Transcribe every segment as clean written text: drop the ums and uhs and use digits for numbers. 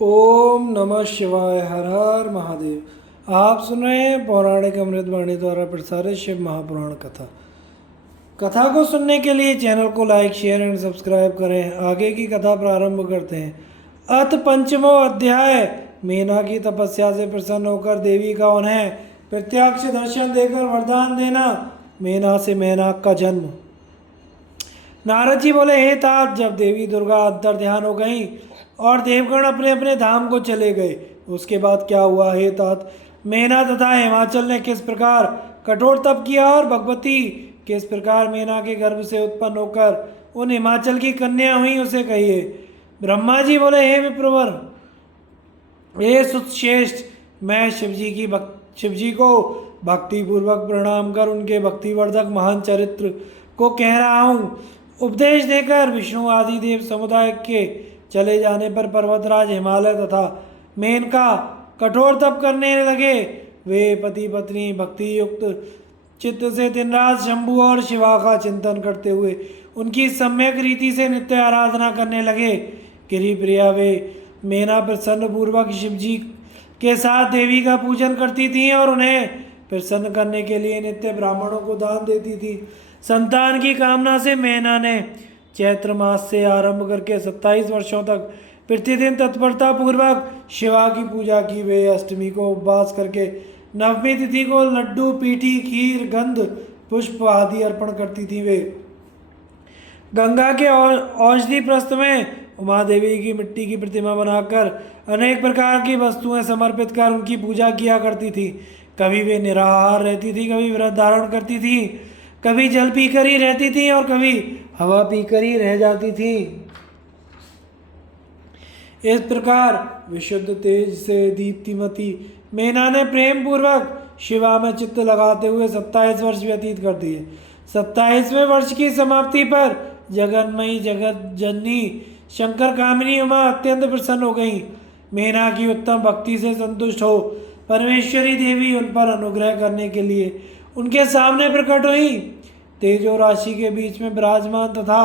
ओम नमः शिवाय। हर हर महादेव। आप सुन रहे हैं पौराणिक अमृतवाणी द्वारा प्रसारित शिव महापुराण कथा। कथा को सुनने के लिए चैनल को लाइक शेयर एंड सब्सक्राइब करें। आगे की कथा प्रारंभ करते हैं। अथ पंचमो अध्याय। मीना की तपस्या से प्रसन्न होकर देवी का उन्हें प्रत्यक्ष दर्शन देकर वरदान देना। मीना से मेनक का जन्म। नारद जी बोले, हे तात, जब देवी दुर्गा अंतर ध्यान हो गई और देवगण अपने अपने धाम को चले गए, उसके बाद क्या हुआ? हे तात, मेना तथा हिमाचल ने किस प्रकार कठोर तप किया और भगवती किस प्रकार मेना के गर्भ से उत्पन्न होकर उन हिमाचल की कन्या हुई, उसे कहिए। ब्रह्मा जी बोले, हे विप्रवर, हे सुतश्रेष्ठ, मैं शिवजी को भक्ति पूर्वक प्रणाम कर उनके भक्तिवर्धक महान चरित्र को कह रहा हूँ। उपदेश देकर विष्णु आदि देव समुदाय के चले जाने पर पर्वतराज हिमालय तथा मेनका कठोर तप करने लगे। वे पति पत्नी भक्ति युक्त चित्त से दिन रात शंभु और शिवा का चिंतन करते हुए उनकी सम्यक रीति से नित्य आराधना करने लगे। गिरि प्रिया वे मेना प्रसन्न पूर्वक शिवजी के साथ देवी का पूजन करती थी और उन्हें प्रसन्न करने के लिए नित्य ब्राह्मणों को दान देती थी। संतान की कामना से मेना ने चैत्र मास से आरंभ करके 27 वर्षों तक प्रतिदिन तत्परता पूर्वक शिवा की पूजा की। वे अष्टमी को उपवास करके नवमी तिथि को लड्डू, पीठी, खीर, गंध, पुष्प आदि अर्पण करती थी। वे गंगा के औषधि प्रस्थ में उमा देवी की मिट्टी की प्रतिमा बनाकर अनेक प्रकार की वस्तुएं समर्पित कर उनकी पूजा किया करती थी। कभी वे निराहार रहती थी, कभी व्रत धारण करती थी, कभी जल पीकर ही रहती थी और कभी हवा पीकर ही रह जाती थी। इस प्रकार विशुद्ध तेज से दीप्तिमती मेना ने प्रेम पूर्वक शिवा में चित्त लगाते हुए 27 वर्ष व्यतीत कर दिए। 27वें वर्ष की समाप्ति पर जगन्मयी जगत जननी शंकर कामिनी उमा अत्यंत प्रसन्न हो गई। मेना की उत्तम भक्ति से संतुष्ट हो परमेश्वरी देवी उन पर अनुग्रह करने के लिए उनके सामने प्रकट हुई। तेजो राशि के बीच में विराजमान तथा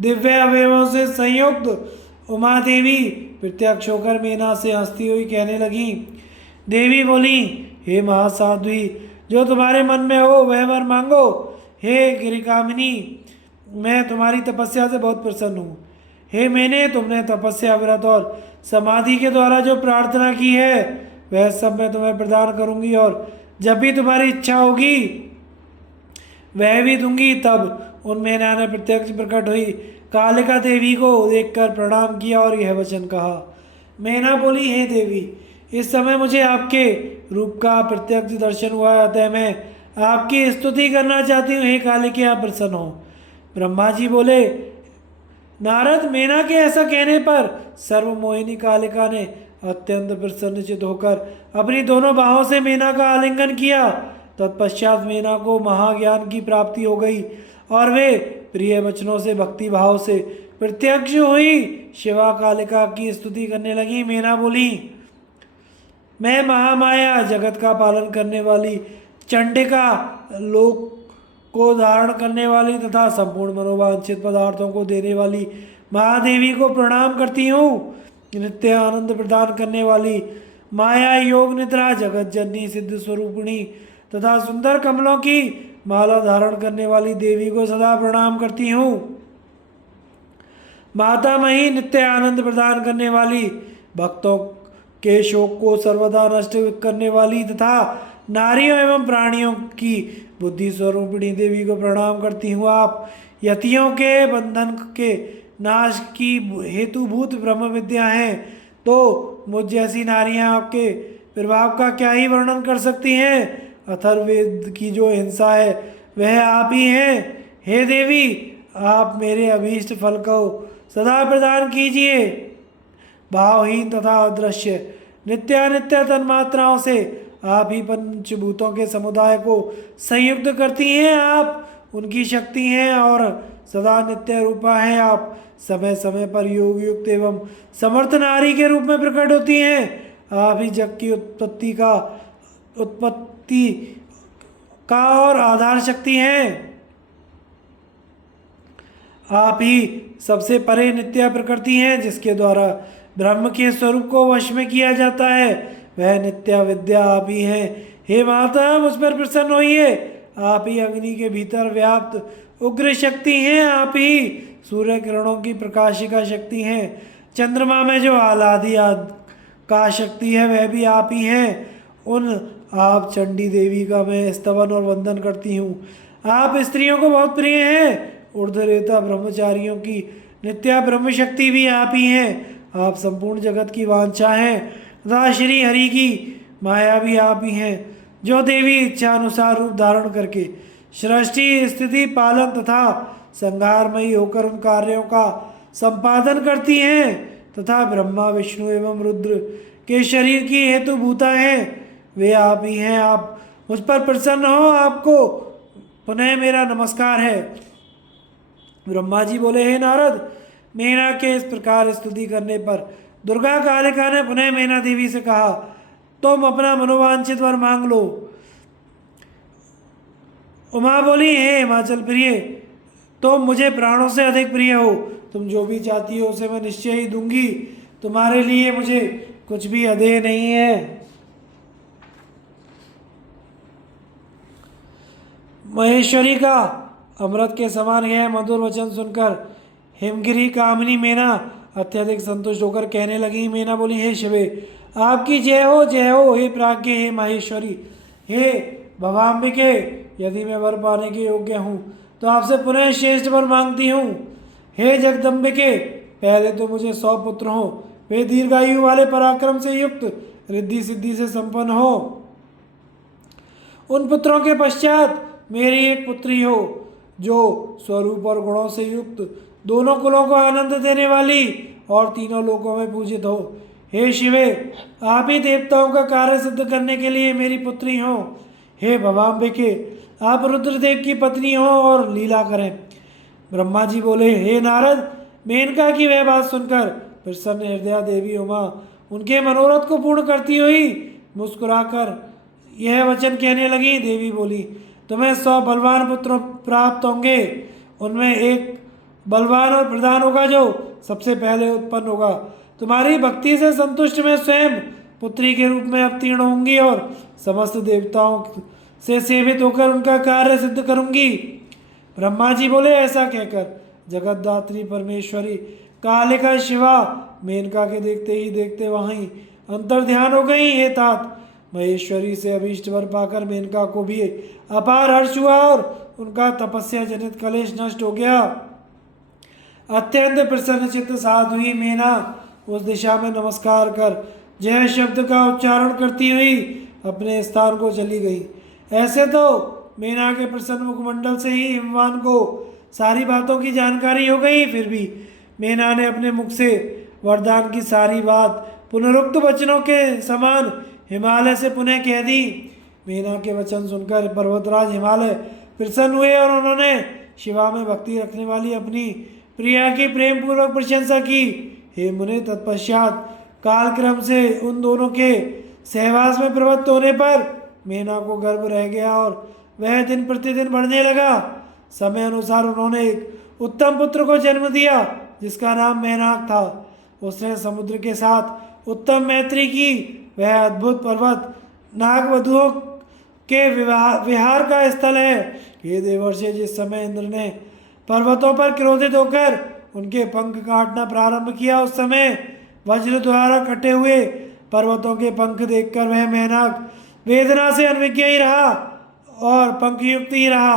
दिव्य अवयवों से संयुक्त उमा देवी प्रत्यक्ष होकर मेना से हंसती हुई कहने लगी। देवी बोली, हे महासाध्वी, जो तुम्हारे मन में हो वह वर मांगो। हे गिरिकामिनी, मैं तुम्हारी तपस्या से बहुत प्रसन्न हूँ। हे मैंने तुमने तपस्या, व्रत और समाधि के द्वारा जो प्रार्थना की है वह सब मैं तुम्हें प्रदान करूंगी और जब भी तुम्हारी इच्छा होगी वह भी दूंगी। तब उन मेना ने प्रत्यक्ष प्रकट हुई कालिका देवी को देखकर प्रणाम किया और यह वचन कहा। मेना बोली, हे देवी, इस समय मुझे आपके रूप का प्रत्यक्ष दर्शन हुआ, अतः मैं आपकी स्तुति करना चाहती हूँ। हे कालिके, आप प्रसन्न हो। ब्रह्मा जी बोले, नारद, मेना के ऐसा कहने पर सर्वमोहिनी कालिका ने अत्यंत प्रसन्नचित होकर अपनी दोनों बाहों से मेना का आलिंगन किया। तत्पश्चात मेना को महाज्ञान की प्राप्ति हो गई और वे प्रिय वचनों से भक्ति भाव से प्रत्यक्ष हुई शिवा कालिका की स्तुति करने लगी। मेना बोली, मैं महामाया, जगत का पालन करने वाली, चंडिका, लोक को धारण करने वाली तथा संपूर्ण मनोवांछित पदार्थों को देने वाली महादेवी को प्रणाम करती हूँ। नित्य आनंद प्रदान करने वाली माया, योग निद्रा, जगत जननी, सिद्ध स्वरूपिणी तथा सुंदर कमलों की माला धारण करने वाली देवी को सदा प्रणाम करती हूँ। माता मही, नित्य आनंद प्रदान करने वाली, भक्तों के शोक को सर्वदा नष्ट करने वाली तथा नारियों एवं प्राणियों की बुद्धि स्वरूपिणी देवी को प्रणाम करती हूँ। आप यतियों के बंधन के नाश की हेतुभूत ब्रह्म विद्या हैं, तो मुझ जैसी नारियां आपके प्रभाव का क्या ही वर्णन कर सकती हैं। अथर्ववेद की जो हिंसा है वह आप ही हैं। हे देवी, आप मेरे अभीष्ट फल को सदा प्रदान कीजिए। भावहीन तथा अदृश्य नित्यानित्य तन्मात्राओं से आप ही पंचभूतों के समुदाय को संयुक्त करती हैं। आप उनकी शक्ति हैं और सदा नित्य रूपा हैं। आप समय समय पर योग युक्त एवं समर्थ नारी के रूप में प्रकट होती हैं। आप ही जग की उत्पत्ति का और आधार शक्ति हैं। आप ही सबसे परे नित्य प्रकृति हैं, जिसके द्वारा ब्रह्म के स्वरूप को वश में किया जाता है, वह नित्य विद्या आप ही है। हे माता, मुझ पर प्रसन्न होइए। आप ही अग्नि के भीतर व्याप्त उग्र शक्ति हैं। आप ही सूर्य किरणों की प्रकाशिका शक्ति हैं। चंद्रमा में जो आह्लादी का शक्ति है, वह भी आप ही हैं। उन आप चंडी देवी का मैं स्तवन और वंदन करती हूँ। आप स्त्रियों को बहुत प्रिय हैं। ऊर्ध्वरेता ब्रह्मचारियों की नित्या ब्रह्म शक्ति भी आप ही हैं। आप संपूर्ण जगत की वांछा हैं तथा श्री हरि की माया भी आप ही हैं, जो देवी इच्छा अनुसार रूप धारण करके सृष्टि स्थिति पालन तथा संहारमयी होकर उन कार्यों का संपादन करती हैं तथा ब्रह्मा विष्णु एवं रुद्र के शरीर की हेतुभूता हैं, वे आप ही हैं। आप मुझ पर प्रसन्न हो। आपको पुनः मेरा नमस्कार है। ब्रह्मा जी बोले, हे नारद, मेना के इस प्रकार स्तुति करने पर दुर्गा कालिका ने पुनः मेना देवी से कहा, तुम अपना मनोवांछित वर मांग लो। उमा बोली, हे हिमाचल प्रिय, तुम मुझे प्राणों से अधिक प्रिय हो। तुम जो भी चाहती हो उसे मैं निश्चय ही दूंगी। तुम्हारे लिए मुझे कुछ भी अधेय नहीं है। महेश्वरी का अमृत के समान यह मधुर वचन सुनकर हिमगिरी कामिनी मेना अत्यधिक संतुष्ट होकर कहने लगी। मेना बोली, हे शिवे, आपकी जय हो, जय हो। हे प्राज्ञ, हे माहेश्वरी, हे भवाम्बिके, यदि मैं वर पाने के योग्य हूँ तो आपसे पुनः श्रेष्ठ वर मांगती हूँ। हे जगदम्बिके, पहले तो मुझे 100 पुत्र हो, वे दीर्घायु वाले पराक्रम से युक्त रिद्धि सिद्धि से संपन्न हो। उन पुत्रों के पश्चात मेरी एक पुत्री हो, जो स्वरूप और गुणों से युक्त, दोनों कुलों को आनंद देने वाली और तीनों लोकों में पूजित हो। हे शिवे, आप ही देवताओं का कार्य सिद्ध करने के लिए मेरी पुत्री हो। हे भवाम्बिके, आप रुद्रदेव की पत्नी हो और लीला करें। ब्रह्मा जी बोले, हे नारद, मेनका की वह बात सुनकर प्रसन्न हृदया देवी उमा उनके मनोरथ को पूर्ण करती हुई मुस्कुराकर यह वचन कहने लगी। देवी बोली, तुम्हें 100 बलवान पुत्र प्राप्त होंगे। उनमें एक बलवान और प्रधान होगा, जो सबसे पहले उत्पन्न होगा। तुम्हारी भक्ति से संतुष्ट मैं स्वयं पुत्री के रूप में अवतीर्ण होंगी और समस्त देवताओं से सेवित होकर उनका कार्य सिद्ध करूंगी। ब्रह्मा जी बोले, ऐसा कहकर जगतदात्री परमेश्वरी कालिका शिवा मेनका के देखते ही देखते वहीं अंतर ध्यान हो गई। हे तात, महेश्वरी से अभीष्ट वर पाकर मेनका को भी अपार हर्ष हुआ और उनका तपस्या जनित कलेश नष्ट हो गया। अत्यंत प्रसन्न चित्त साध्वी मेना उस दिशा में नमस्कार कर जय शब्द का उच्चारण करती हुई अपने स्थान को चली गई। ऐसे तो मेना के प्रसन्न मुखमंडल से ही हिमवान को सारी बातों की जानकारी हो गई, फिर भी मेना ने अपने मुख से वरदान की सारी बात पुनरुक्त वचनों के समान हिमालय से पुनः कह दी। मेना के वचन सुनकर पर्वतराज हिमालय प्रसन्न हुए और उन्होंने शिवा में भक्ति रखने वाली अपनी प्रिया की प्रेम पूर्वक प्रशंसा की। हे मुने, तत्पश्चात कालक्रम से उन दोनों के सहवास में प्रवृत्त होने पर मेना को गर्भ रह गया और वह दिन प्रतिदिन बढ़ने लगा। समय अनुसार उन्होंने एक उत्तम पुत्र को जन्म दिया, जिसका नाम मेनाक था। उसने समुद्र के साथ उत्तम मैत्री की। वह अद्भुत पर्वत नागवधुओं के विहार का स्थल है। हे देवर्षि, जिस समय इंद्र ने पर्वतों पर क्रोधित होकर उनके पंख काटना प्रारंभ किया, उस समय वज्र द्वारा कटे हुए पर्वतों के पंख देखकर वह मेनाक वेदना से अनभिज्ञ ही रहा और पंखयुक्त ही रहा।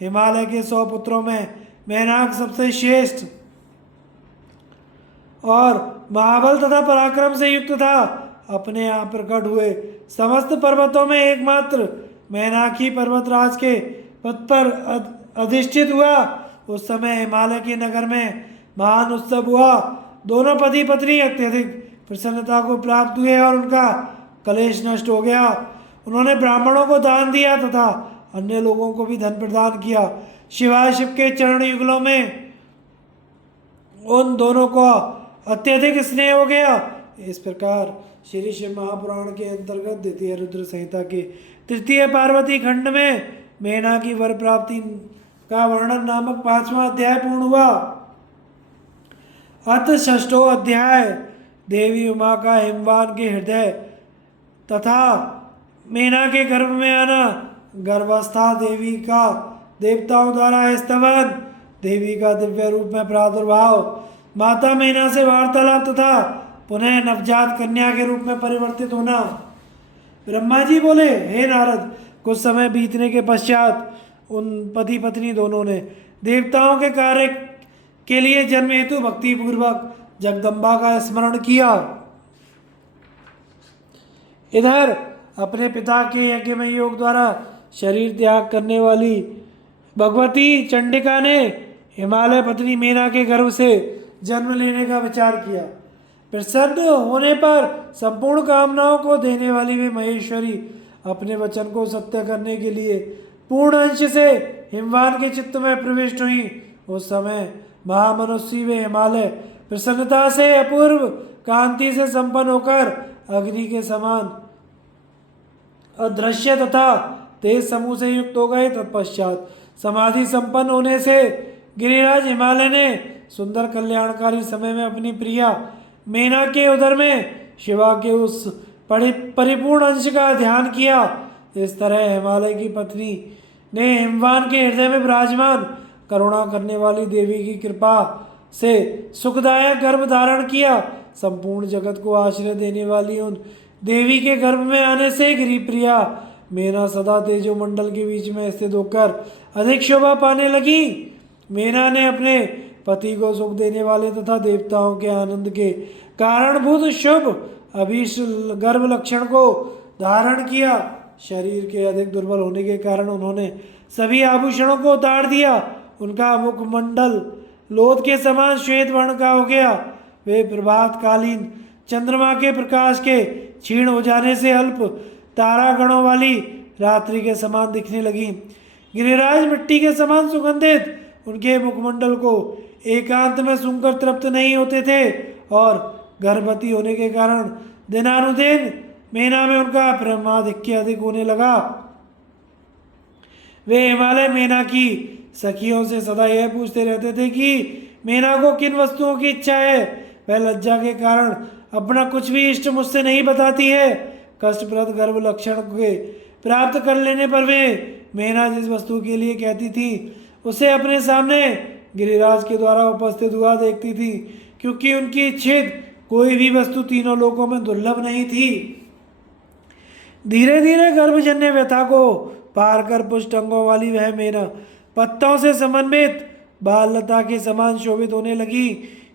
हिमालय के 100 पुत्रों में मेनाक सबसे श्रेष्ठ और महाबल तथा पराक्रम से युक्त था। अपने आप प्रकट हुए समस्त पर्वतों में एकमात्र मेनाक ही पर्वतराज के पद पर अधिष्ठित हुआ। उस समय हिमालय के नगर में महान उत्सव हुआ। दोनों पति पत्नी अत्यधिक प्रसन्नता को प्राप्त हुए और उनका कलेश नष्ट हो गया। उन्होंने ब्राह्मणों को दान दिया तथा अन्य लोगों को भी धन प्रदान किया। शिवाय शिव के चरण युगलों में उन दोनों को अत्यधिक स्नेह हो गया। इस प्रकार श्री शिव महापुराण के अंतर्गत द्वितीय रुद्र संहिता के तृतीय पार्वती खंड में मेना की वर प्राप्ति का वर्णन नामक 5वां अध्याय पूर्ण हुआ। अथ षष्ठो अध्याय देवी उमा का हिमवान के हृदय तथा मेना के गर्भ में आना, गर्भावस्था देवी का देवताओं द्वारा स्तवन, देवी का दिव्य रूप में प्रादुर्भाव, माता मेना से वार्तालाप तथा पुनः नवजात कन्या के रूप में परिवर्तित होना। ब्रह्मा जी बोले, हे नारद, कुछ समय बीतने के पश्चात उन पति पत्नी दोनों ने देवताओं के कार्य के लिए जन्म हेतु भक्ति पूर्वक जगदम्बा का स्मरण किया। इधर अपने पिता के यज्ञ में योग द्वारा शरीर त्याग करने वाली भगवती चंडिका ने हिमालय पत्नी मेना के गर्भ से जन्म लेने का विचार किया। प्रसन्न होने पर संपूर्ण कामनाओं को देने वाली वे महेश्वरी अपने वचन को सत्य करने के लिए पूर्ण अंश से हिमवान के चित्त में प्रविष्ट हुई। उस समय महामनुष्य वे हिमालय प्रसन्नता से अपूर्व कांति से संपन्न होकर अग्नि के समान अदृश्य तथा तेज समूह से युक्त हो गए। तत्पश्चात समाधि संपन्न होने से गिरिराज हिमालय ने सुंदर कल्याणकारी समय में अपनी प्रिया मेना के उदर में शिवा के उस परिपूर्ण अंश का ध्यान किया। इस तरह हिमालय की पत्नी ने हिमवान के हृदय में विराजमान करुणा करने वाली देवी की कृपा से सुखदायक गर्भ धारण किया। संपूर्ण जगत को आश्रय देने वाली उन देवी के गर्भ में आने से गिरिप्रिया मेना सदा तेजोमंडल के बीच में स्थित होकर अधिक शोभा पाने लगी। मेना ने अपने पति को सुख देने वाले तथा देवताओं के आनंद के कारणभूत शुभ अभीष्ट गर्भ लक्षण को धारण किया। शरीर के अधिक दुर्बल होने के कारण उन्होंने सभी आभूषणों को उतार दिया। उनका मुखमंडल लोथ के समान श्वेत वर्ण का हो गया। वे प्रभातकालीन चंद्रमा के प्रकाश के क्षीण हो जाने से अल्प तारागणों वाली रात्रि के समान दिखने लगी। गिरिराज मिट्टी के समान सुगंधित उनके मुखमंडल को एकांत में सूंघकर तृप्त नहीं होते थे और गर्भवती होने के कारण दिनानुदिन मेना में उनका प्रेमाधिक्य अधिक होने लगा। वे हिमालय मेना की सखियों से सदा यह पूछते रहते थे कि मेना को किन वस्तुओं की इच्छा है। वह लज्जा के कारण अपना कुछ भी इष्ट मुझसे नहीं बताती है। कष्टप्रद गर्भ लक्षण के प्राप्त कर लेने पर वे मेना जिस वस्तु के लिए कहती थी उसे अपने सामने गिरिराज के द्वारा उपस्थित हुआ देखती थी, क्योंकि उनकी इच्छित कोई भी वस्तु तीनों लोकों में दुर्लभ नहीं थी। धीरे धीरे गर्भजन्य व्यथा को पार कर पुष्ट अंगों वाली वह मेना पत्तों से समन्वित बाल लता के समान शोभित होने लगी।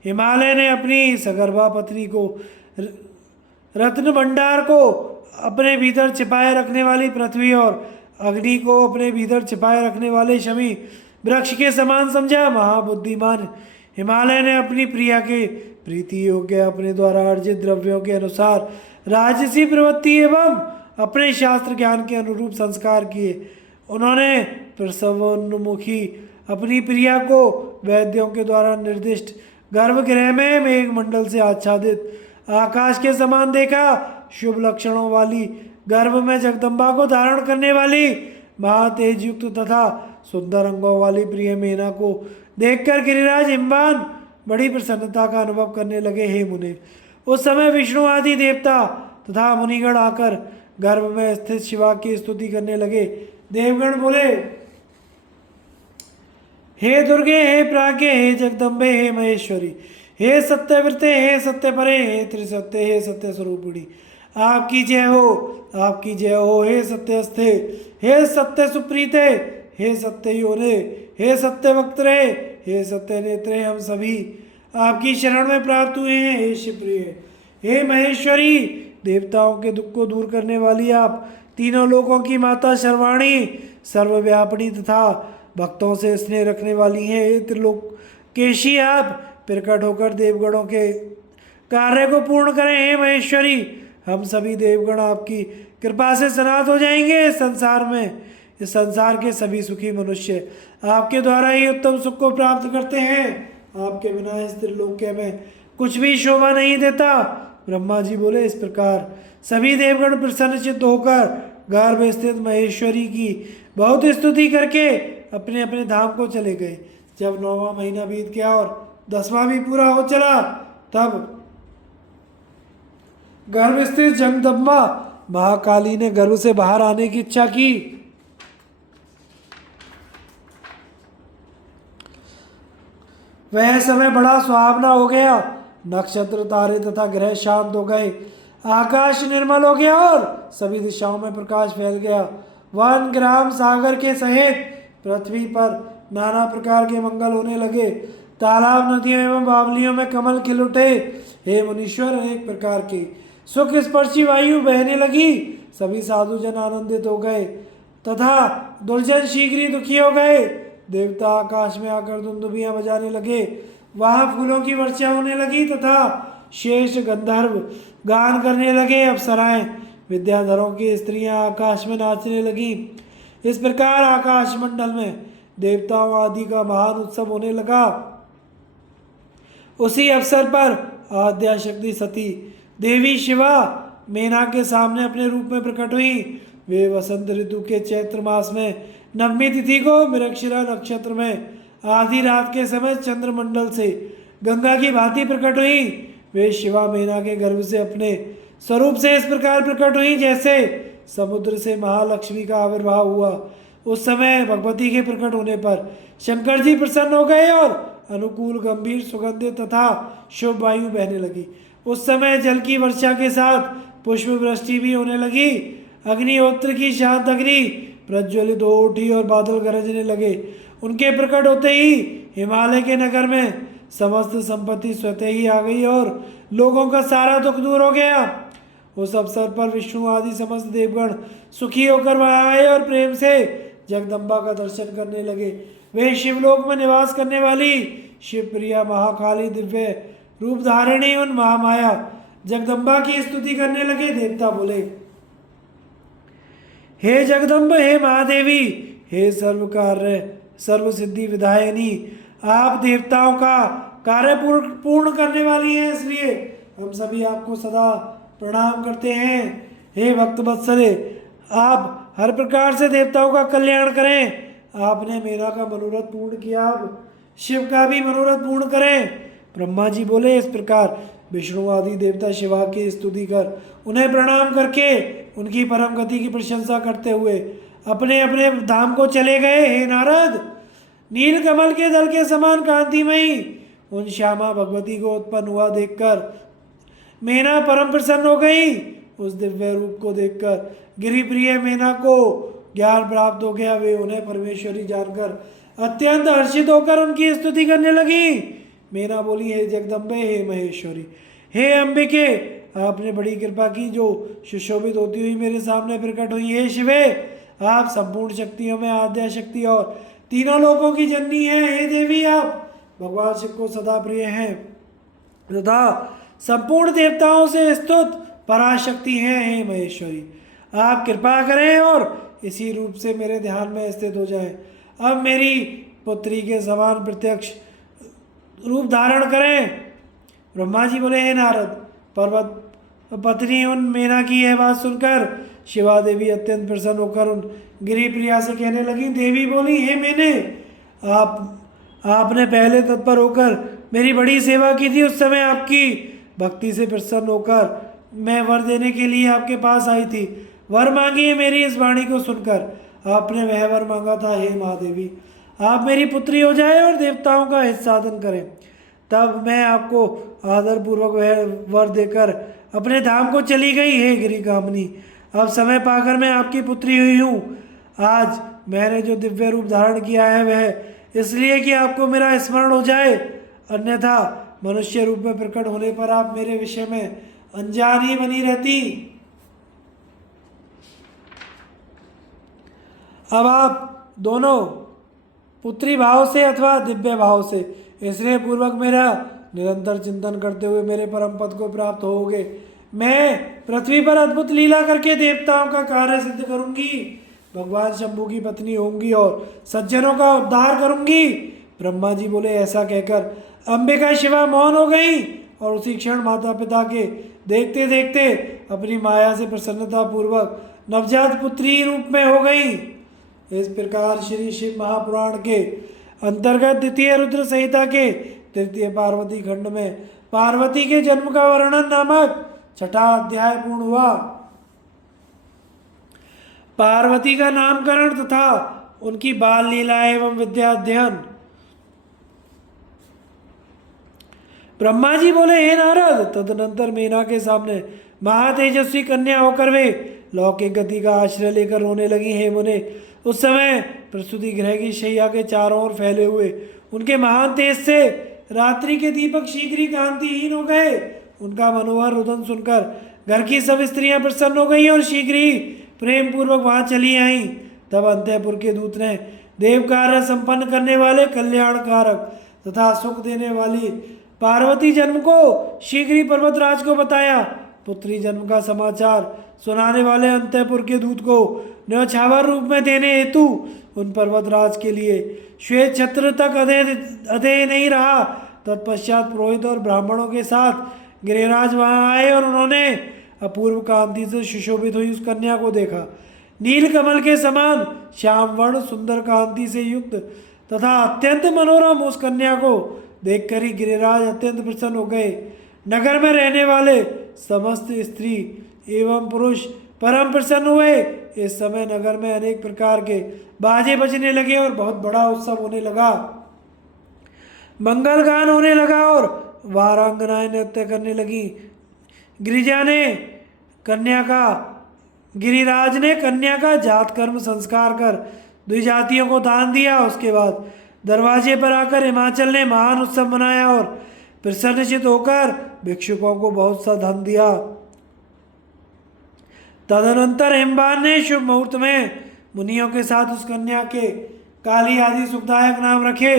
हिमालय ने अपनी सगर्भा पत्नी को रत्न भंडार को अपने भीतर छिपाए रखने वाली पृथ्वी और अग्नि को अपने भीतर छिपाए रखने वाले शमी वृक्ष के समान समझा। महाबुद्धिमान हिमालय ने अपनी प्रिया के प्रीति योग्य अपने द्वारा अर्जित द्रव्यों के अनुसार राजसी प्रवृत्ति एवं अपने शास्त्र ज्ञान के अनुरूप संस्कार किए। उन्होंने प्रसवोन्मुखी अपनी प्रिया को वैद्यों के द्वारा निर्दिष्ट गर्भगृह में मेघमंडल से आच्छादित आकाश के समान देखा। शुभ लक्षणों वाली गर्भ में जगदम्बा को धारण करने वाली महातेज युक्त तथा सुंदर अंगों वाली प्रिय मेना को देखकर गिरिराज हिमवान बड़ी प्रसन्नता का अनुभव करने लगे। हे मुने, उस समय विष्णु आदि देवता तथा मुनिगण आकर गर्भ में स्थित शिवा की स्तुति करने लगे। देवगण बोले, हे दुर्गे, हे प्राज्ञे, हे जगदम्बे, हे महेश्वरी, हे सत्यव्रते, हे सत्यपरे, हे त्रिसत्य, हे सत्य स्वरूपिणी, आपकी जय हो, आपकी जय हो। हे सत्यस्थे, हे सत्य सुप्रीते, हे सत्य योने, हे सत्य वक्त्रे, हे सत्य नेत्रे, हम सभी आपकी शरण में प्राप्त हुए हैं। हे शिवप्रिय, हे महेश्वरी, देवताओं के दुख को दूर करने वाली आप, तीनों लोकों की माता सर्वाणी, सर्वव्यापिनी तथा भक्तों से स्नेह रखने वाली हैं। हे त्रिलोकेशी, आप प्रकट होकर देवगणों के कार्य को पूर्ण करें। हे महेश्वरी, हम सभी देवगण आपकी कृपा से सनात हो जाएंगे। इस संसार में, इस संसार के सभी सुखी मनुष्य आपके द्वारा ही उत्तम सुख को प्राप्त करते हैं। आपके बिना इस त्रिलोक्य में कुछ भी शोभा नहीं देता। ब्रह्मा जी बोले, इस प्रकार सभी देवगण प्रसन्नचित्त होकर गर्भ स्थित महेश्वरी की बहुत स्तुति करके अपने अपने धाम को चले गए। जब 9वां महीना बीत गया और 10वां भी पूरा हो चला, तब गर्भ स्थित जगदम्बा महाकाली ने गर्भ से बाहर आने की इच्छा की। वह समय बड़ा सुहावना हो गया, नक्षत्र तारे तथा ग्रह शांत हो गए, आकाश निर्मल हो गया और सभी दिशाओं में प्रकाश फैल गया। वन ग्राम सागर के सहित पृथ्वी पर नाना प्रकार के मंगल होने लगे। तालाब नदियों एवं बावलियों में कमल खिल उठे। हे मुनीश्वर, अनेक प्रकार की सुख स्पर्शी वायु बहने लगी। सभी साधु जन आनंदित हो गए तथा दुर्जन शीघ्र ही दुखी हो गए। देवता आकाश में आकर दुंदुभियां बजाने लगे। वहां फूलों की वर्षा होने लगी तथा शेष गंधर्व गान करने लगे। अप्सराएं विद्याधरों की स्त्रियां आकाश में नाचने लगी। इस प्रकार आकाश मंडल में देवताओं आदि का महान उत्सव होने लगा। उसी अवसर पर आद्या शक्ति सती देवी शिवा मेना के सामने अपने रूप में प्रकट हुई। वे वसंत ऋतु के चैत्र मास में नवमी तिथि को मृगशिरा नक्षत्र में आधी रात के समय चंद्रमंडल से गंगा की भांति प्रकट हुई। वे शिवा मेना के गर्भ से अपने स्वरूप से इस प्रकार प्रकट हुई जैसे समुद्र से महालक्ष्मी का आविर्भाव हुआ। उस समय भगवती के प्रकट होने पर शंकर जी प्रसन्न हो गए और अनुकूल गंभीर सुगंधित तथा शुभ वायु बहने लगी। उस समय जल की वर्षा के साथ पुष्प वृष्टि भी होने लगी। अग्निहोत्र की शांत अग्नि प्रज्वलित हो उठी और बादल गरजने लगे। उनके प्रकट होते ही हिमालय के नगर में समस्त संपत्ति स्वतः ही आ गई और लोगों का सारा दुख दूर हो गया। उस अवसर पर विष्णु आदि समस्त देवगण सुखी होकर वहां आए और प्रेम से जगदम्बा का दर्शन करने लगे। वे शिवलोक में निवास करने वाली शिवप्रिया महाकाली दिव्य रूप धारिणी उन महामाया जगदम्बा की स्तुति करने लगे। देवता बोले, हे जगदम्ब, हे महादेवी, हे सर्व कार्य सर्व सिद्धि विधायिनी, आप देवताओं का कार्य पूर्ण करने वाली हैं, इसलिए हम सभी आपको सदा प्रणाम करते हैं। हे भक्त वत्सले, आप हर प्रकार से देवताओं का कल्याण करें। आपने मेरा का मनोरथ पूर्ण किया, अब शिव का भी मनोरथ पूर्ण करें। ब्रह्मा जी बोले, इस प्रकार विष्णु आदि देवता शिवा की स्तुति कर उन्हें प्रणाम करके उनकी परम गति की प्रशंसा करते हुए अपने अपने धाम को चले गए। हे नारद, नील कमल के दल के समान कांतिमयी उन श्यामा भगवती को उत्पन्न हुआ देखकर मेना परम प्रसन्न हो गई। उस दिव्य रूप को देखकर गिरिप्रिय मेना को ज्ञान प्राप्त हो गया। वे उन्हें परमेश्वरी जानकर अत्यंत हर्षित होकर उनकी स्तुति करने लगी। मेना बोली, हे जगदम्बे, हे महेश्वरी, हे अंबिके, आपने बड़ी कृपा की जो सुशोभित होती हुई मेरे सामने प्रकट हुई। हे शिवे, आप संपूर्ण शक्तियों में आद्या शक्ति और तीनों लोकों की जननी हैं। हे देवी, आप भगवान शिव को सदा प्रिय हैं तथा संपूर्ण देवताओं से स्तुत पराशक्ति हैं। हे महेश्वरी, आप कृपा करें और इसी रूप से मेरे ध्यान में स्थित हो जाएं। अब मेरी पुत्री के समान प्रत्यक्ष रूप धारण करें। ब्रह्मा जी बोले, हे नारद, पर्वत पत्नी उन मेना की यह बात सुनकर शिवा देवी अत्यंत प्रसन्न होकर उन गिरिप्रिया से कहने लगी। देवी बोली, हे मेने, आपने पहले तत्पर होकर मेरी बड़ी सेवा की थी। उस समय आपकी भक्ति से प्रसन्न होकर मैं वर देने के लिए आपके पास आई थी। वर मांगी है। मेरी इस वाणी को सुनकर आपने वह वर मांगा था। हे महादेवी, आप मेरी पुत्री हो जाए और देवताओं का हित साधन करें, तब मैं आपको आदरपूर्वक वह वर देकर अपने धाम को चली गई। हे गिरि कामनी, अब समय पाकर मैं आपकी पुत्री हुई हूँ। आज मैंने जो दिव्य रूप धारण किया है वह इसलिए कि आपको मेरा स्मरण हो जाए, अन्यथा मनुष्य रूप में प्रकट होने पर आप मेरे विषय में अनजान ही बनी रहती। अब आप दोनों पुत्री भाव से अथवा दिव्य भाव से इसलिए पूर्वक मेरा निरंतर चिंतन करते हुए मेरे परम पद को प्राप्त होगे। मैं पृथ्वी पर अद्भुत लीला करके देवताओं का कार्य सिद्ध करूंगी, भगवान शंभू की पत्नी होंगी और सज्जनों का उद्धार करूंगी। ब्रह्मा जी बोले, ऐसा कहकर अंबिका शिवा मौन हो गई और उसी क्षण माता पिता के देखते देखते अपनी माया से प्रसन्नता पूर्वक नवजात पुत्री रूप में हो गई। इस प्रकार श्री शिव महापुराण के अंतर्गत द्वितीय रुद्र संहिता के तृतीय पार्वती खंड में पार्वती के जन्म का वर्णन नामक छठा अध्याय पूर्ण हुआ। पार्वती का नामकरण तथा उनकी बाल लीला एवं विद्या अध्ययन। ब्रह्मा जी बोले, हे नारद, तदनंतर मीना के सामने महातेजस्वी कन्या होकर वे लौकिक गति का आश्रय लेकर रोने लगी। हे मुने, उस समय प्रसूति गृह की शैया के चारों ओर फैले हुए उनके महान तेज से रात्रि के दीपक शीघ्र ही कांतिहीन हो गए। उनका मनोहर रुदन सुनकर घर की सब स्त्रियां प्रसन्न हो गई और शीघ्र ही प्रेम पूर्वक वहां चली आईं। तब अंतःपुर के दूत ने देव कार्य संपन्न करने वाले कल्याणकारक तथा सुख देने वाली पार्वती जन्म को शीघ्र ही पर्वतराज को बताया। पुत्री जन्म का समाचार सुनाने वाले अंतःपुर के दूत को न्यौछावर रूप में देने हेतु उन पर्वतराज के लिए श्वेत छत्र तक अधेय नहीं रहा। तत्पश्चात पुरोहित और ब्राह्मणों के साथ गिरिराज वहां आए और उन्होंने अपूर्व कांति से सुशोभित हुई उस कन्या को देखा। नील कमल के समान श्याम वर्ण सुंदर कांति से युक्त तथा अत्यंत मनोरम उस कन्या को देखकर ही गिरिराज अत्यंत प्रसन्न हो गए। नगर में रहने वाले समस्त स्त्री एवं पुरुष परम प्रसन्न हुए। इस समय नगर में अनेक प्रकार के बाजे बजने लगे और बहुत बड़ा उत्सव होने लगा। मंगल गान होने लगा और वारांगनाएं नृत्य करने लगी। गिरिराज ने कन्या का जात कर्म संस्कार कर द्विजातियों को दान दिया। उसके बाद दरवाजे पर आकर हिमाचल ने महान उत्सव मनाया और प्रसन्नचित होकर भिक्षुकों को बहुत सा धन दिया। तदनंतर हिमवान ने शुभ मुहूर्त में मुनियों के साथ उस कन्या के काली आदि सुखदायक नाम रखे।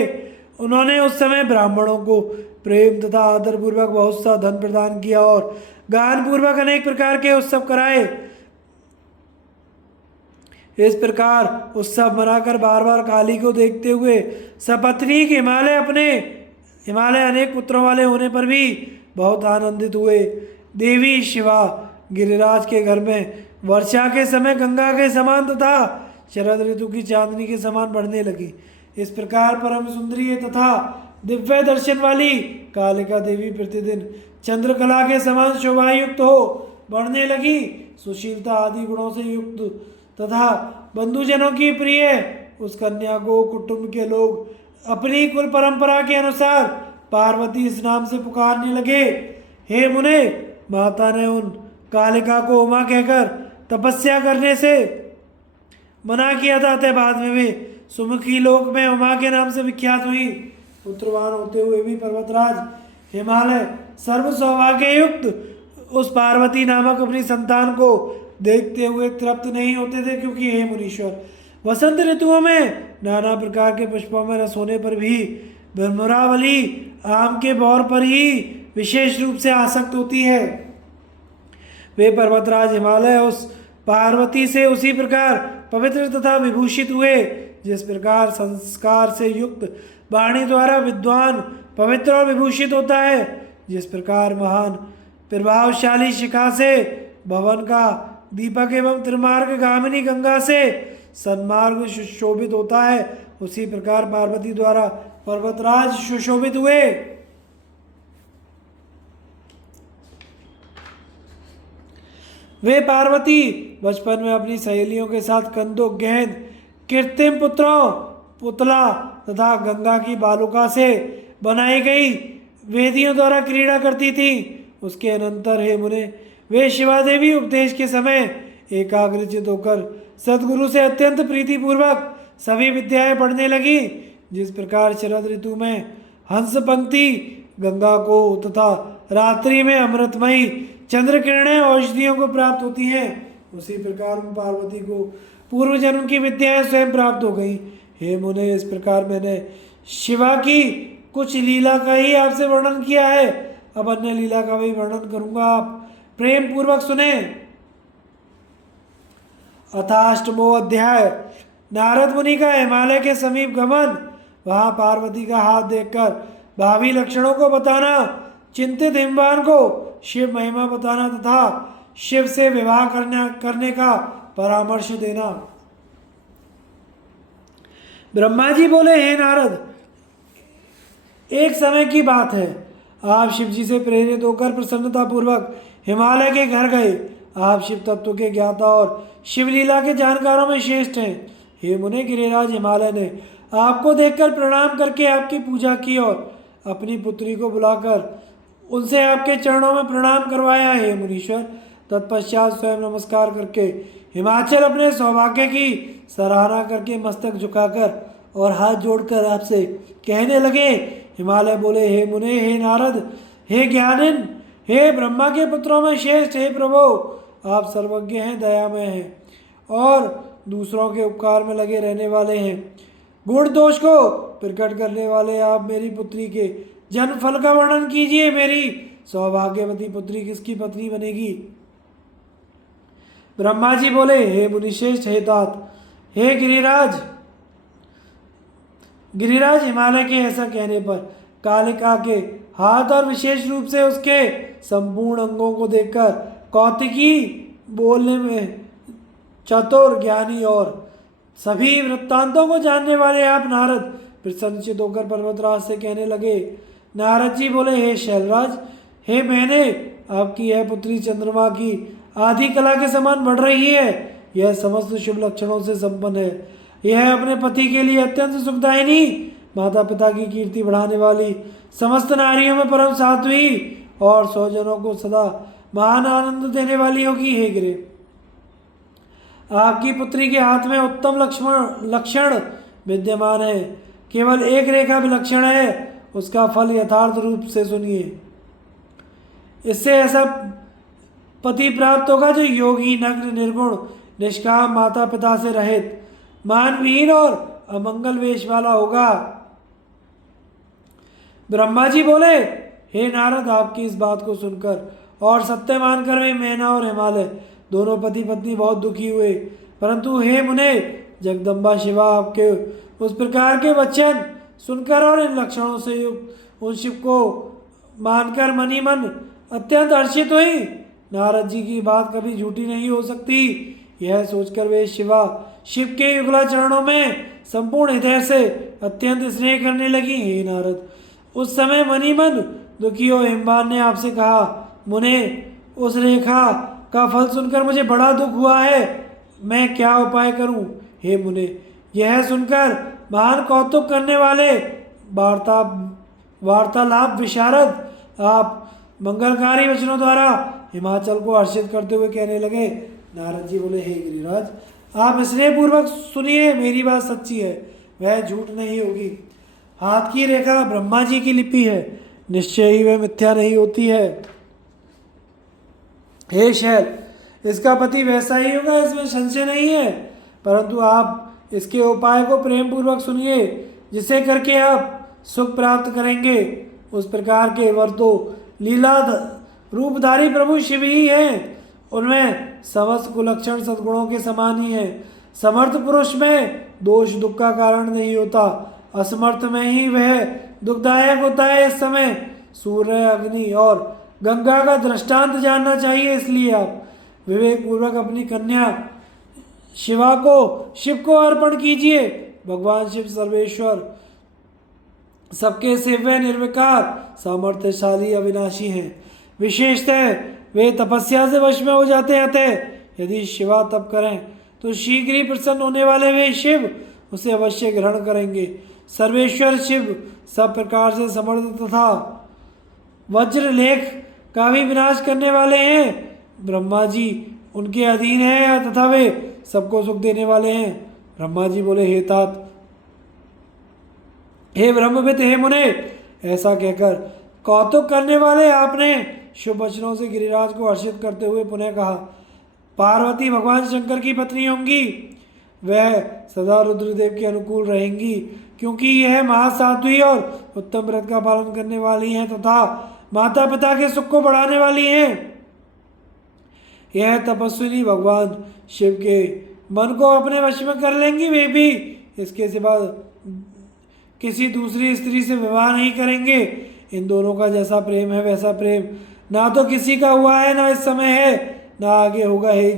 उन्होंने उस समय ब्राह्मणों को प्रेम तथा आदर पूर्वक बहुत सा धन प्रदान किया और गान पूर्वक अनेक प्रकार के उत्सव कराए। इस प्रकार उत्सव मनाकर बार बार काली को देखते हुए सपत्नी हिमालय अनेक पुत्रों वाले होने पर भी बहुत आनंदित हुए। देवी शिवा गिरिराज के घर में वर्षा के समय गंगा के समान तथा शरद ऋतु की चांदनी के समान बढ़ने लगी। इस प्रकार परम सुंदरी तथा दिव्य दर्शन वाली कालिका देवी प्रतिदिन चंद्रकला के समान शोभायुक्त हो बढ़ने लगी। सुशीलता आदि गुणों से युक्त तथा बंधुजनों की प्रिय उस कन्या को कुटुंब के लोग अपनी कुल परंपरा के अनुसार पार्वती इस नाम से पुकारने लगे। हे मुने, माता ने उन कालिका को उमा कहकर तपस्या करने से मना किया था। तय बाद में वे सुमुखी लोक में उमा के नाम से विख्यात हुई। पुत्रवान होते हुए भी पर्वतराज हिमालय सर्व सौभाग्य युक्त उस पार्वती नामक अपनी संतान को देखते हुए तृप्त नहीं होते थे, क्योंकि हे मुनीश्वर, वसंत ऋतुओं में नाना प्रकार के पुष्पों में रस होने पर भी भ्रमरावली आम के बौर पर ही विशेष रूप से आसक्त होती है। वे पर्वतराज हिमालय उस पार्वती से उसी प्रकार पवित्र तथा विभूषित हुए जिस प्रकार संस्कार से युक्त वाणी द्वारा विद्वान पवित्र और विभूषित होता है। जिस प्रकार महान प्रभावशाली शिखा से भवन का दीपक एवं त्रिमार्ग गामिनी गंगा से सन्मार्ग सुशोभित होता है, उसी प्रकार पार्वती द्वारा पर्वतराज सुशोभित हुए। वे पार्वती बचपन में अपनी सहेलियों के साथ कंदों, गेंद, कृत्रिम पुतला तथा गंगा की बालुका से बनाई गई वेदियों द्वारा क्रीड़ा करती थी। उसके अनंतर हे मुने, वे शिवा देवी उपदेश के समय एकाग्रचित होकर सदगुरु से अत्यंत प्रीति पूर्वक सभी विद्याएं पढ़ने लगी। जिस प्रकार शरद ऋतु में हंस पंक्ति गंगा को तथा रात्रि में अमृतमयी चंद्र किरणें औषधियों को प्राप्त होती हैं, उसी प्रकार उन पार्वती को पूर्व जन्म की विद्याएं स्वयं प्राप्त हो गई। हे मुने, इस प्रकार मैंने शिवा की कुछ लीला का ही आपसे वर्णन किया है। अब अन्य लीला का भी वर्णन करूंगा, आप प्रेम पूर्वक सुने। अथाष्टमो अध्याय। नारद मुनि का हिमालय के समीप गमन, वहां पार्वती का हाथ देखकर भावी लक्षणों को बताना, चिंतित हिमवान को शिव महिमा बताना तथा शिव से विवाह करने का परामर्श देना। ब्रह्मा जी बोले, हे नारद, एक समय की बात है, आप शिव जी से प्रेरित होकर प्रसन्नता पूर्वक हिमालय के घर गए। आप शिव तत्व के ज्ञाता और शिवलीला के जानकारों में श्रेष्ठ हैं। हे मुने, गिरिराज हिमालय ने आपको देखकर प्रणाम करके आपकी पूजा की और अपनी पुत्री को बुलाकर उनसे आपके चरणों में प्रणाम करवाया। हे मुनीश्वर, तत्पश्चात स्वयं नमस्कार करके हिमाचल अपने सौभाग्य की सराहना करके मस्तक झुकाकर और हाथ जोड़कर आपसे कहने लगे। हिमालय बोले, हे मुने, हे नारद, हे ज्ञानिन, हे ब्रह्मा के पुत्रों में श्रेष्ठ, हे प्रभु, आप सर्वज्ञ हैं, दयामय हैं और दूसरों के उपकार में लगे रहने वाले हैं। गुण दोष को प्रकट करने वाले आप मेरी पुत्री के जन्म फल का वर्णन कीजिए। मेरी सौभाग्यवती पुत्री किसकी पत्नी बनेगी? ब्रह्मा जी बोले, हे मुनिश्रेष्ठ, हे तात, हे गिरिराज। गिरिराज हिमालय के ऐसा कहने पर कालिका के हाथ और विशेष रूप से उसके संपूर्ण अंगों को देखकर कौतिकी बोलने में चतुर, ज्ञानी और सभी वृत्तांतों को जानने वाले आप नारद प्रसन्नचित होकर पर्वतराज से कहने लगे। नारद जी बोले, हे शैलराज, हे मैंने आपकी यह पुत्री चंद्रमा की आदि कला के समान बढ़ रही है। यह समस्त शुभ लक्षणों से संपन्न है। यह अपने पति के लिए अत्यंत सुखदायिनी, माता पिता की कीर्ति बढ़ाने वाली, समस्त नारियों में परम साध्वी और स्वजनों को सदा महान आनंद देने वाली होगी। हे गिरे, आपकी पुत्री के हाथ में उत्तम लक्षण विद्यमान है। केवल एक रेखा विलक्षण है, उसका फल यथार्थ रूप से सुनिए। इससे ऐसा पति प्राप्त होगा जो योगी, नग्न, निर्गुण, निष्काम, माता पिता से रहित, मानविहीन और अमंगल वेश वाला होगा। ब्रह्मा जी बोले, हे नारद, आपकी इस बात को सुनकर और सत्य मानकर वे मैना और हिमालय दोनों पति पत्नी बहुत दुखी हुए। परंतु हे मुने, जगदम्बा शिवा आपके उस प्रकार के वचन सुनकर और इन लक्षणों से युक्त उन शिव को मानकर मनी मन अत्यंत हर्षित हुई। नारद जी की बात कभी झूठी नहीं हो सकती, यह सोचकर वे शिव के युगला चरणों में संपूर्ण हृदय से अत्यंत स्नेह करने लगी। हे नारद, उस समय मनी मन दुखी हो हिमवान ने आपसे कहा, मुने, उस रेखा का फल सुनकर मुझे बड़ा दुख हुआ है, मैं क्या उपाय करूं? हे मुने, यह सुनकर महान कौतुक करने वाले वार्तालाप विशारद आप मंगलकारी वचनों द्वारा हिमाचल को हर्षित करते हुए कहने लगे। नारद जी बोले, हे गिरिराज, आप स्नेह पूर्वक सुनिए, मेरी बात सच्ची है, वह झूठ नहीं होगी। हाथ की रेखा ब्रह्मा जी की लिपि है, निश्चय ही वह मिथ्या नहीं होती है। हे शैल, इसका पति वैसा ही होगा, इसमें संशय नहीं है, परंतु आप इसके उपाय को प्रेम पूर्वक सुनिए, जिसे करके आप सुख प्राप्त करेंगे। उस प्रकार के वर तो लीला रूपधारी प्रभु शिव ही हैं, उनमें समस्त कुलक्षण सद्गुणों के समान ही हैं। समर्थ पुरुष में दोष दुख का कारण नहीं होता, असमर्थ में ही वह दुखदायक होता है। इस समय सूर्य, अग्नि और गंगा का दृष्टांत जानना चाहिए, इसलिए आप विवेक पूर्वक अपनी कन्या शिव को अर्पण कीजिए। भगवान शिव सर्वेश्वर, सबके सेव्य, निर्विकार, सामर्थ्यशाली, अविनाशी हैं। विशेषतः वे तपस्या से वश में हो जाते हैं। यदि शिवा तप करें तो शीघ्र ही प्रसन्न होने वाले वे शिव उसे अवश्य ग्रहण करेंगे। सर्वेश्वर शिव सब प्रकार से समर्थ तथा वज्र लेख का भी विनाश करने वाले हैं। ब्रह्मा जी उनके अधीन हैं तथा वे सबको सुख देने वाले हैं। ब्रह्मा जी बोले, हे तात, हे ब्रह्मविद, हे मुने, ऐसा कहकर कौतुक करने वाले आपने शुभ वचनों से गिरिराज को हर्षित करते हुए पुनः कहा, पार्वती भगवान शंकर की पत्नी होंगी, वह सदा रुद्रदेव के अनुकूल रहेंगी, क्योंकि यह महासाध्वी और उत्तम व्रत का पालन करने वाली हैं तथा माता पिता के सुख को बढ़ाने वाली हैं। यह तपस्विनी भगवान शिव के मन को अपने वश में कर लेंगी। वे भी इसके सिवा किसी दूसरी स्त्री से विवाह नहीं करेंगे। इन दोनों का जैसा प्रेम है वैसा प्रेम ना तो किसी का हुआ है, ना इस समय है, ना आगे होगा। हे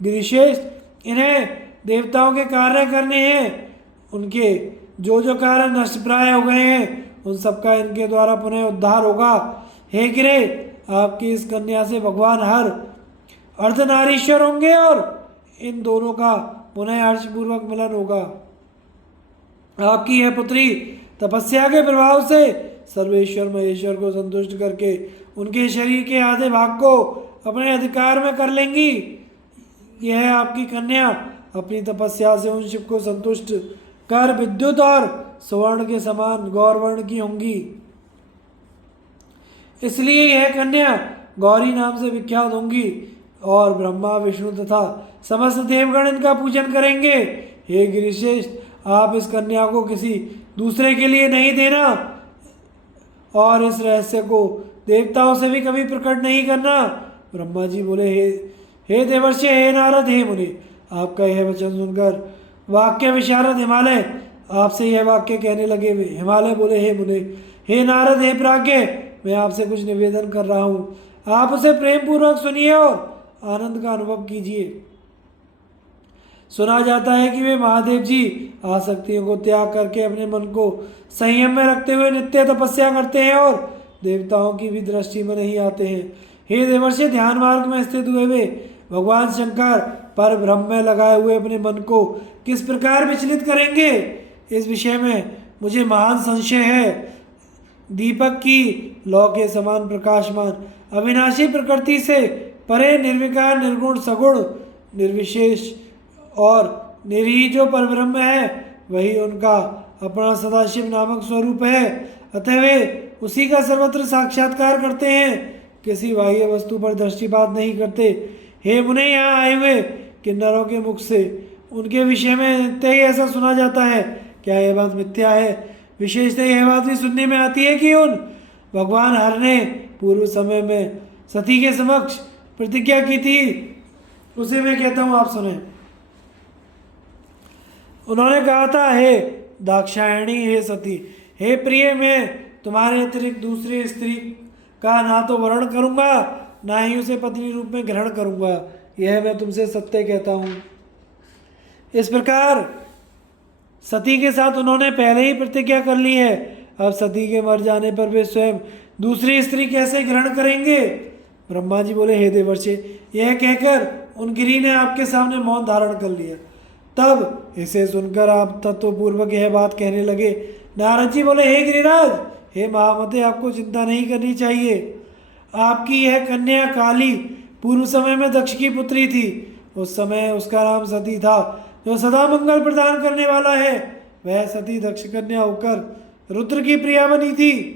गिरिश्रेष्ठ, इन्हें देवताओं के कार्य करने हैं। उनके जो जो कार्य नष्ट प्राय हो गए हैं उन सबका इनके द्वारा पुनः उद्धार होगा। हे गिरे, आपकी इस कन्या से भगवान हर अर्धनारीश्वर होंगे और इन दोनों का पुनः हर्षपूर्वक मिलन होगा। आपकी यह पुत्री तपस्या के प्रभाव से सर्वेश्वर महेश्वर को संतुष्ट करके उनके शरीर के आधे भाग को अपने अधिकार में कर लेंगी। यह आपकी कन्या अपनी तपस्या से उन शिव को संतुष्ट कर विद्युत और स्वर्ण के समान गौरवर्ण की होंगी। इसलिए यह कन्या गौरी नाम से विख्यात होंगी और ब्रह्मा विष्णु तथा समस्त देवगण इनका पूजन करेंगे। हे गिरिश्रेष्ठ, आप इस कन्या को किसी दूसरे के लिए नहीं देना और इस रहस्य को देवताओं से भी कभी प्रकट नहीं करना। ब्रह्मा जी बोले, हे देवर्षि, हे नारद, हे मुनि, आपका यह वचन सुनकर वाक्य विशारद हिमालय आपसे यह वाक्य कहने लगे। हिमालय बोले, हे मुनि, हे नारद, हे प्राज्ञ, मैं आपसे कुछ निवेदन कर रहा हूँ, आप उसे प्रेम पूर्वक सुनिए और आनंद का अनुभव कीजिए। सुना जाता है कि वे महादेव जी आसक्तियों को त्याग करके अपने मन को संयम में रखते हुए नित्य तपस्या करते हैं और देवताओं की भी दृष्टि में नहीं आते हैं। हे देवर्षि, ध्यान मार्ग में स्थित हुए वे भगवान शंकर पर ब्रह्म में लगाए हुए अपने मन को किस प्रकार विचलित करेंगे, इस विषय में मुझे महान संशय है। दीपक की लौ के समान प्रकाशमान अविनाशी प्रकृति से परे निर्विकार निर्गुण सगुण निर्विशेष और निरीह जो परब्रह्म है, वही उनका अपना सदाशिव नामक स्वरूप है। अतः वे उसी का सर्वत्र साक्षात्कार करते हैं, किसी बाह्य वस्तु पर दृष्टिपात नहीं करते। हे मुने, यहाँ आए हुए किन्नरों के मुख से उनके विषय में नित्य ही ऐसा सुना जाता है। क्या यह बात मिथ्या है? विशेषतः यह बात भी सुनने में आती है कि उन भगवान हर ने पूर्व समय में सती के समक्ष प्रतिज्ञा की थी, उसे मैं कहता हूँ, आप सुने। उन्होंने कहा था, हे दाक्षायणी, हे सती, हे प्रिय, मैं तुम्हारे अतिरिक्त दूसरी स्त्री का ना तो वर्ण करूँगा, ना ही उसे पत्नी रूप में ग्रहण करूँगा। यह मैं तुमसे सत्य कहता हूँ। इस प्रकार सती के साथ उन्होंने पहले ही प्रतिज्ञा कर ली है। अब सती के मर जाने पर वे स्वयं दूसरी स्त्री कैसे ग्रहण करेंगे? ब्रह्मा जी बोले, हे देवर्षि, यह कहकर उन गिरी ने आपके सामने मौन धारण कर लिया। तब इसे सुनकर आप तत्वपूर्वक यह बात कहने लगे। नारद जी बोले, हे गिरिराज, हे महामते, आपको चिंता नहीं करनी चाहिए। आपकी यह कन्या काली पूर्व समय में दक्ष की पुत्री थी। उस समय उसका नाम सती था, जो सदा मंगल प्रदान करने वाला है। वह सती दक्ष कन्या होकर रुद्र की प्रिया बनी थी।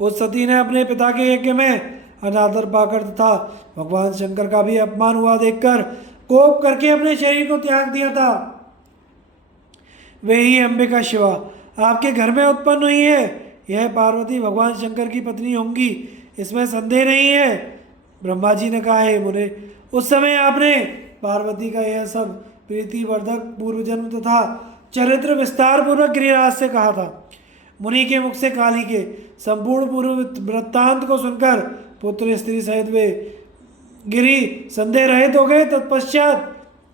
उस सती ने अपने पिता के यज्ञ में अनादर पाकर तथा भगवान शंकर का भी अपमान हुआ देखकर कोप करके अपने शरीर को त्याग दिया था। वे ही अंबिका शिवा आपके घर में उत्पन्न हुई है। यह पार्वती भगवान शंकर की पत्नी होंगी, इसमें संदेह नहीं है। ब्रह्मा जी ने कहा, हे मुने, उस समय आपने पार्वती का यह सब प्रीतिवर्धक पूर्व जन्म तथा चरित्र विस्तार पूर्वक गिरिराज से कहा था। मुनि के मुख से काली के संपूर्ण पूर्व वृत्तांत को सुनकर पुत्र स्त्री सहित वे गिरी संदेह रहित हो गए। तत्पश्चात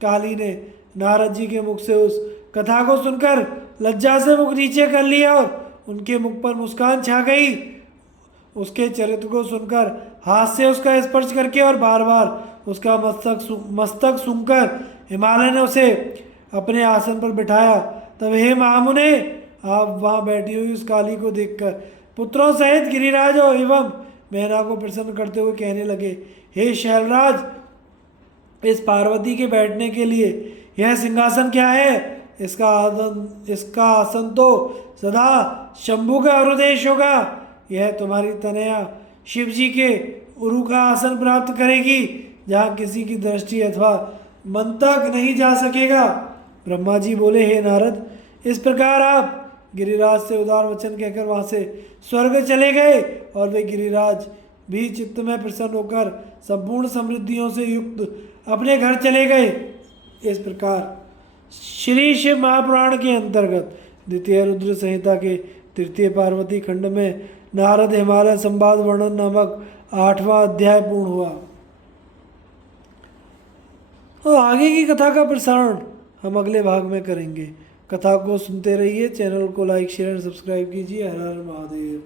काली ने नारद जी के मुख से उस कथा को सुनकर लज्जा से मुख नीचे कर लिया और उनके मुख पर मुस्कान छा गई। उसके चरित्र को सुनकर हाथ से उसका स्पर्श करके और बार बार उसका मस्तक सूंघकर हिमालय ने उसे अपने आसन पर बिठाया। तब हे महामुने, आप वहाँ बैठी हुई उस काली को देखकर पुत्रों सहित गिरिराज एवं मैना को प्रसन्न करते हुए कहने लगे, हे शैलराज, इस पार्वती के बैठने के लिए यह सिंहासन क्या है? इसका आसन तो सदा शंभु का हृदय होगा। यह तुम्हारी तनया शिव जी के उरु का आसन प्राप्त करेगी, जहाँ किसी की दृष्टि अथवा मन तक नहीं जा सकेगा। ब्रह्मा जी बोले, हे नारद, इस प्रकार आप गिरिराज से उदार वचन कहकर वहाँ से स्वर्ग चले गए और वे गिरिराज भी चित्त में प्रसन्न होकर संपूर्ण समृद्धियों से युक्त अपने घर चले गए। इस प्रकार श्री शिव महापुराण के अंतर्गत द्वितीय रुद्र संहिता के तृतीय पार्वती खंड में नारद हिमालय संवाद वर्णन नामक 8वां अध्याय पूर्ण हुआ। और आगे की कथा का प्रसारण हम अगले भाग में करेंगे। कथा को सुनते रहिए, चैनल को लाइक शेयर एंड सब्सक्राइब कीजिए। हर हर महादेव।